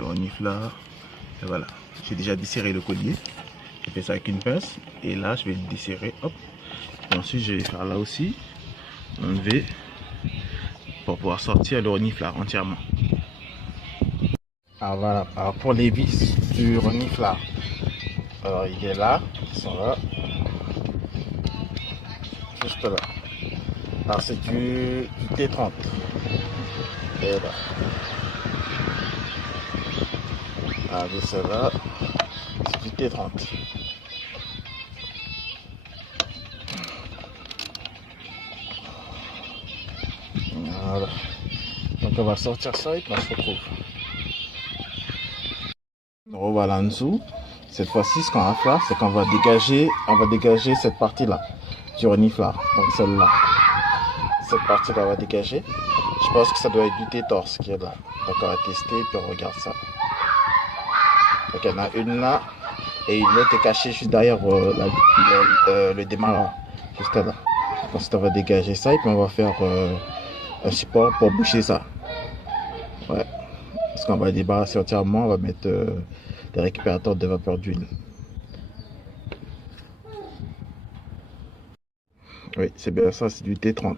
le reniflard. Et voilà, j'ai déjà desserré le collier. Je fais ça avec une pince. Et là, je vais le desserrer. Hop. Et ensuite, je vais faire là aussi. Enlever. Pour pouvoir sortir le reniflard entièrement. Alors voilà, alors pour les vis du reniflard. Alors il est là, ils sont là. Juste là. Alors c'est du T30. Et là. Avec celle-là, c'est du T30. Voilà. Donc on va sortir ça et puis on se retrouve. Donc voilà en dessous. Cette fois-ci, ce qu'on va faire, c'est qu'on va dégager cette partie-là du reniflard. Donc celle-là. Cette partie-là, on va dégager. Je pense que ça doit être du T-torse qui est là. Donc on va tester et puis on regarde ça. Donc il y en a une là. Et une autre est cachée juste derrière le démarrage. Juste là. Ensuite on va dégager ça et puis on va faire un support pour boucher ça. Ouais. Parce qu'on va débarrasser entièrement, on va mettre des récupérateurs de vapeur d'huile. Oui, c'est bien ça, c'est du T30.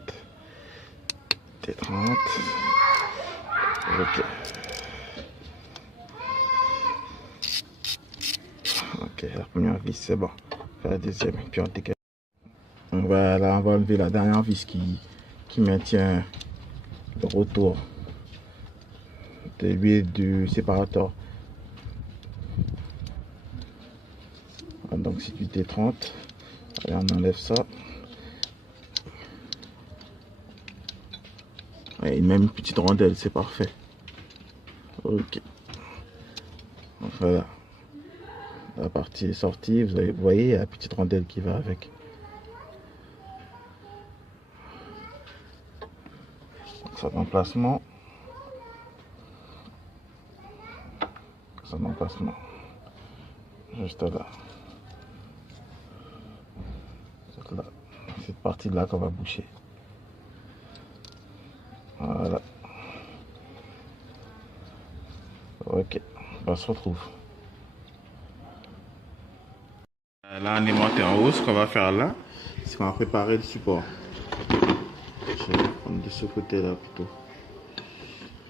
T30. Ok. Ok, la première vis, c'est bon. La deuxième, puis on dégage. Voilà, on va enlever la dernière vis qui maintient le retour de l'huile du séparateur. Donc c'est du T30. Allez, on enlève ça. Et même une petite rondelle, c'est parfait. Ok. Voilà. La partie est sortie. Vous voyez la petite rondelle qui va avec. Son emplacement. Son emplacement. Juste là. Cette partie-là qu'on va boucher. Voilà. Ok, on se retrouve. Là, on est monté en haut. Ce qu'on va faire là, c'est qu'on va préparer le support. Je vais prendre de ce côté-là plutôt.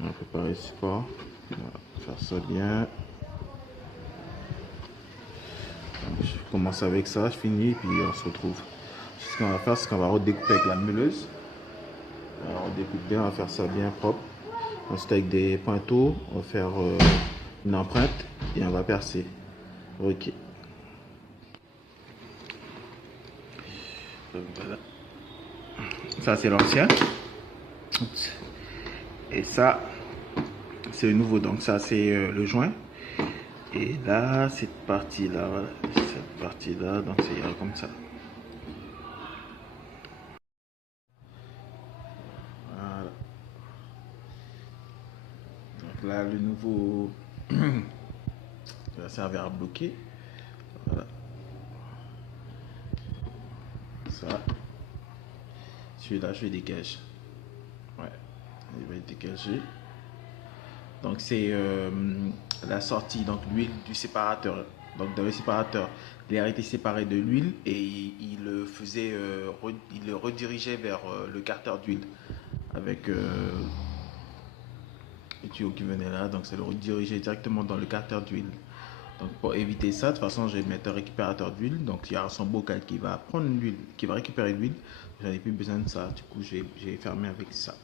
On va préparer le support. On va faire ça bien. Donc, je commence avec ça, je finis, puis on se retrouve. Ce qu'on va faire, c'est qu'on va redécouper avec la meuleuse. Alors, on découpe bien, on va faire ça bien propre. Ensuite, avec des pointeaux, on va faire une empreinte et on va percer. Ok. Donc, voilà. Ça, c'est l'ancien. Et ça, c'est le nouveau. Donc, ça, c'est le joint. Et là, cette partie-là, voilà. Cette partie-là, donc c'est comme ça. Voilà. Donc là, le nouveau va servir à bloquer. Voilà. Ça. Celui-là, je le dégage. Ouais. Il va être dégagé. Donc c'est la sortie, donc l'huile du séparateur. Donc dans le séparateur, l'air était séparé de l'huile et il le faisait, il le redirigeait vers le carter d'huile avec le tuyau qui venait là. Donc c'est le rediriger directement dans le carter d'huile. Donc pour éviter ça, de toute façon, je vais mettre un récupérateur d'huile. Donc il y a son bocal qui va prendre l'huile, qui va récupérer l'huile. J'en ai plus besoin de ça. Du coup, j'ai fermé avec ça.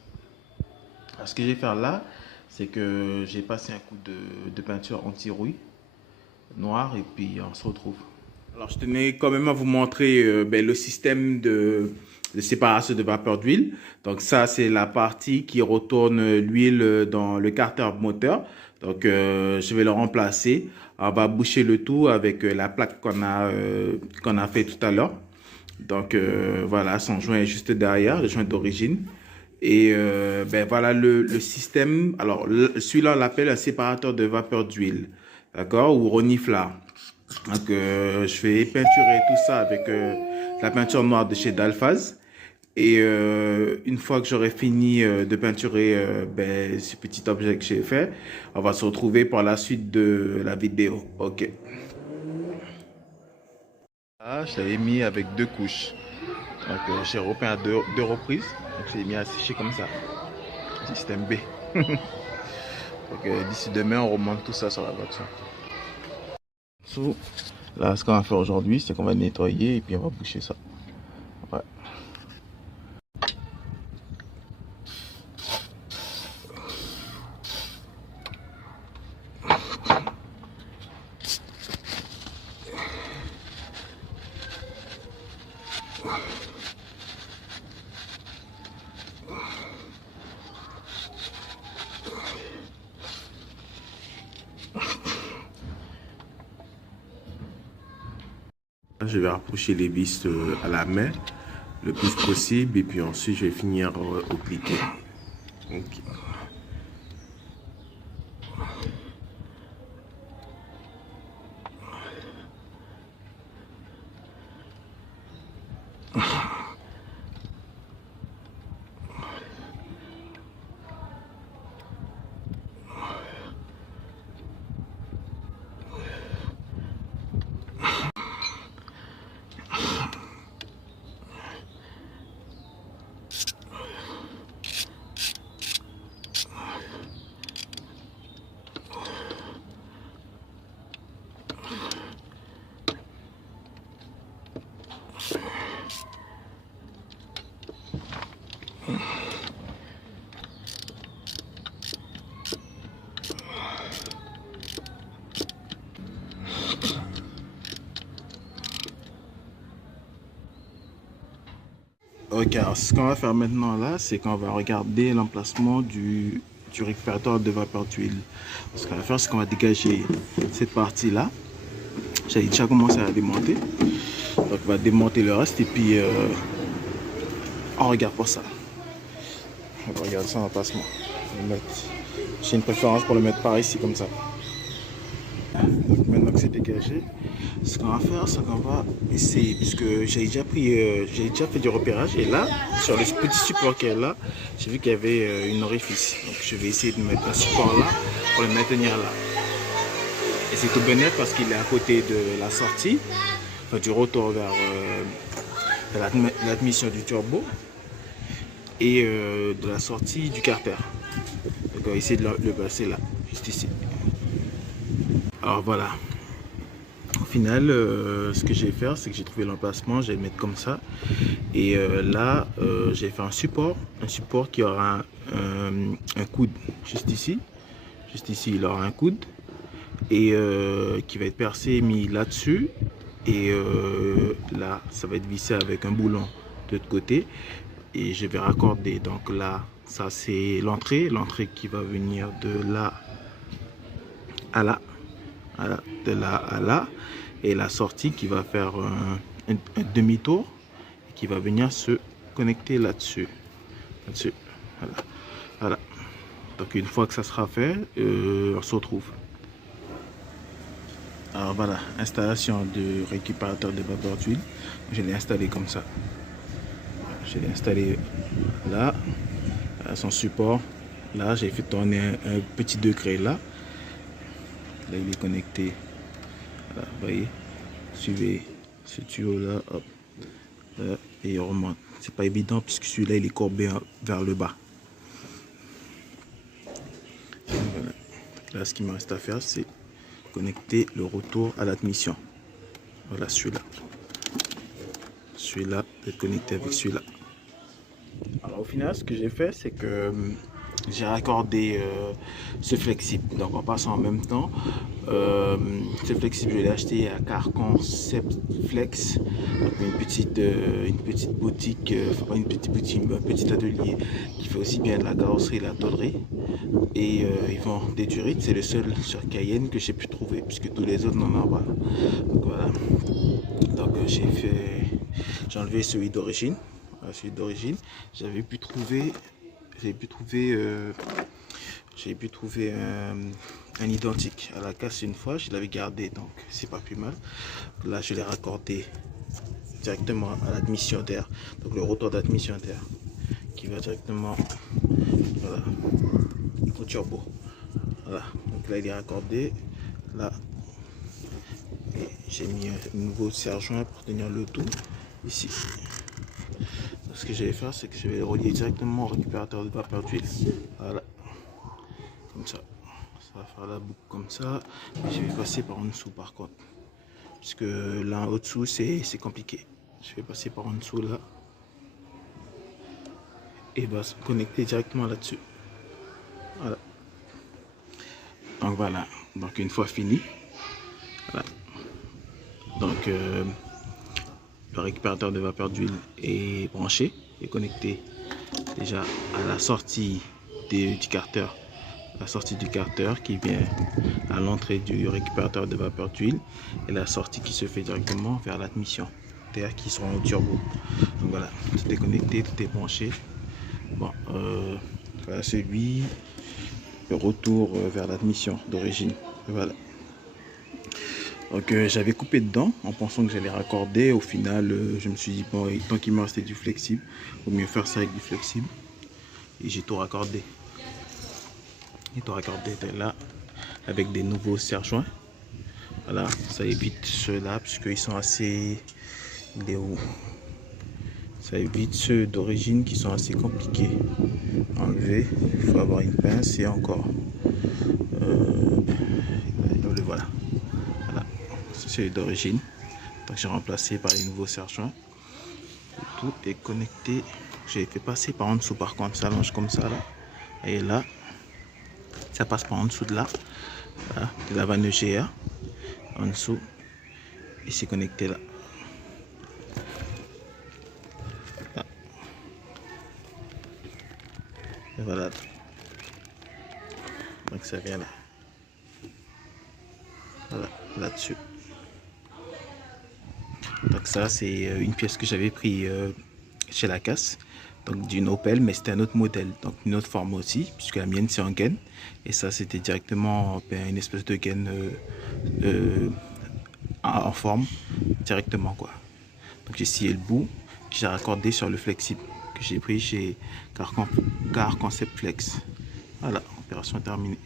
Alors, ce que je vais faire là, c'est que j'ai passé un coup de peinture anti-rouille noire et puis on se retrouve. Alors je tenais quand même à vous montrer le système de séparation de vapeur d'huile. Donc ça c'est la partie qui retourne l'huile dans le carter moteur. Donc je vais le remplacer. On va boucher le tout avec la plaque qu'on a fait tout à l'heure. Donc voilà, son joint est juste derrière, le joint d'origine. Et voilà le système. Alors, celui-là, on l'appelle un séparateur de vapeur d'huile. D'accord? Ou reniflard. Donc, je vais peinturer tout ça avec la peinture noire de chez Dalphase. Et une fois que j'aurai fini de peinturer ce petit objet que j'ai fait, on va se retrouver pour la suite de la vidéo. Ok. Là, je l'avais mis avec 2 couches. Donc j'ai repeint à deux reprises. Donc j'ai mis à sécher comme ça. Système B. Donc d'ici demain, on remonte tout ça sur la voiture. Là, ce qu'on va faire aujourd'hui, c'est qu'on va nettoyer et puis on va boucher ça. Ouais. Je vais rapprocher les vis à la main le plus possible et puis ensuite je vais finir au cliquet. Okay. Ok, alors ce qu'on va faire maintenant là, c'est qu'on va regarder l'emplacement du récupérateur de vapeur d'huile. Ce qu'on va faire, c'est qu'on va dégager cette partie là. J'avais déjà commencé à la démonter. Donc on va démonter le reste et puis on regarde pour ça. On va regarder ça en emplacement. J'ai une préférence pour le mettre par ici comme ça. Donc maintenant que c'est dégagé, ce qu'on va faire, c'est qu'on va essayer, puisque j'ai déjà fait du repérage et là, sur le petit support qu'il y a là, j'ai vu qu'il y avait une orifice. Donc je vais essayer de mettre un support là pour le maintenir là. Et c'est tout bénéfique parce qu'il est à côté de la sortie, enfin du retour vers l'admission du turbo et de la sortie du carter. Donc on va essayer de le placer là, juste ici. Alors voilà. Au final, ce que je vais faire, c'est que j'ai trouvé l'emplacement, je vais le mettre comme ça. Et là, j'ai fait un support qui aura un coude juste ici. Juste ici, il aura un coude. Et qui va être percé et mis là-dessus. Et là, ça va être vissé avec un boulon de l'autre côté. Et je vais raccorder. Donc là, ça c'est l'entrée. L'entrée qui va venir de là à là. Voilà, de là à là, et la sortie qui va faire un demi-tour et qui va venir se connecter là-dessus. Voilà. Voilà. Donc une fois que ça sera fait, on se retrouve. Alors voilà, installation de récupérateur de vapeur d'huile. Je l'ai installé comme ça. Je l'ai installé là, à son support. Là, j'ai fait tourner un petit degré là. Là, il est connecté. Voilà, vous voyez, suivez ce tuyau là, hop, là, et il remonte. C'est pas évident puisque celui-là il est courbé vers le bas. Voilà. Là, ce qu'il me reste à faire, c'est connecter le retour à l'admission. Voilà, celui-là. Celui-là peut être connecté avec celui-là. Alors au final, ce que j'ai fait, c'est que j'ai raccordé ce flexible. Donc en passant en même temps, ce flexible, je l'ai acheté à Carcon Flex, donc une petite boutique, enfin pas une petite boutique, mais un petit atelier qui fait aussi bien de la carrosserie et de la tôlerie. Et ils vendent des durites, c'est le seul sur Cayenne que j'ai pu trouver, puisque tous les autres n'en ont pas. Donc voilà. Donc j'ai enlevé celui d'origine. Celui d'origine, j'avais pu trouver un identique à la casse une fois, je l'avais gardé, donc c'est pas plus mal. Là je l'ai raccordé directement à l'admission d'air, donc le rotor d'admission d'air qui va directement, voilà, au turbo. Voilà, donc là il est raccordé là, et j'ai mis un nouveau serre-joint pour tenir le tout ici. Donc, ce que je vais faire, c'est que je vais le relier directement au récupérateur de vapeur d'huile. Voilà, comme ça. Ça va faire la boucle comme ça. Et je vais passer par en dessous par contre, puisque là au-dessous c'est compliqué. Je vais passer par en dessous là et va se connecter directement là-dessus. Voilà. Donc voilà. Donc une fois fini, voilà. Donc le récupérateur de vapeur d'huile est branché et connecté déjà à la sortie du carter. La sortie du carter qui vient à l'entrée du récupérateur de vapeur d'huile et la sortie qui se fait directement vers l'admission d'air qui seront au turbo. Donc voilà, tout est connecté, tout est branché. Bon, voilà celui, le retour vers l'admission d'origine. Voilà. Donc j'avais coupé dedans en pensant que j'allais raccorder. Au final, je me suis dit, bon, tant qu'il me restait du flexible, il vaut mieux faire ça avec du flexible. Et j'ai tout raccordé. Et tout raccordé là avec des nouveaux serre-joints. Voilà, ça évite ceux-là puisqu'ils sont assez... Il est où? Ça évite ceux d'origine qui sont assez compliqués à enlever. Il faut avoir une pince et encore. Le voilà. Voilà, c'est celui d'origine. Donc j'ai remplacé par les nouveaux serre-joints. Tout est connecté. J'ai fait passer par en dessous par contre, ça longe comme ça là. Et là, ça passe par en dessous de là. Voilà, de la vanne GA en dessous. Et c'est connecté là. Là. Et voilà. Donc ça vient là. Voilà, là-dessus. Donc ça c'est une pièce que j'avais pris chez la casse, donc d'une Opel, mais c'était un autre modèle, donc une autre forme aussi, puisque la mienne c'est en gaine, et ça c'était directement une espèce de gaine en forme directement quoi. Donc j'ai scié le bout, que j'ai raccordé sur le flexible que j'ai pris chez Car Concept Flex. Voilà, opération terminée.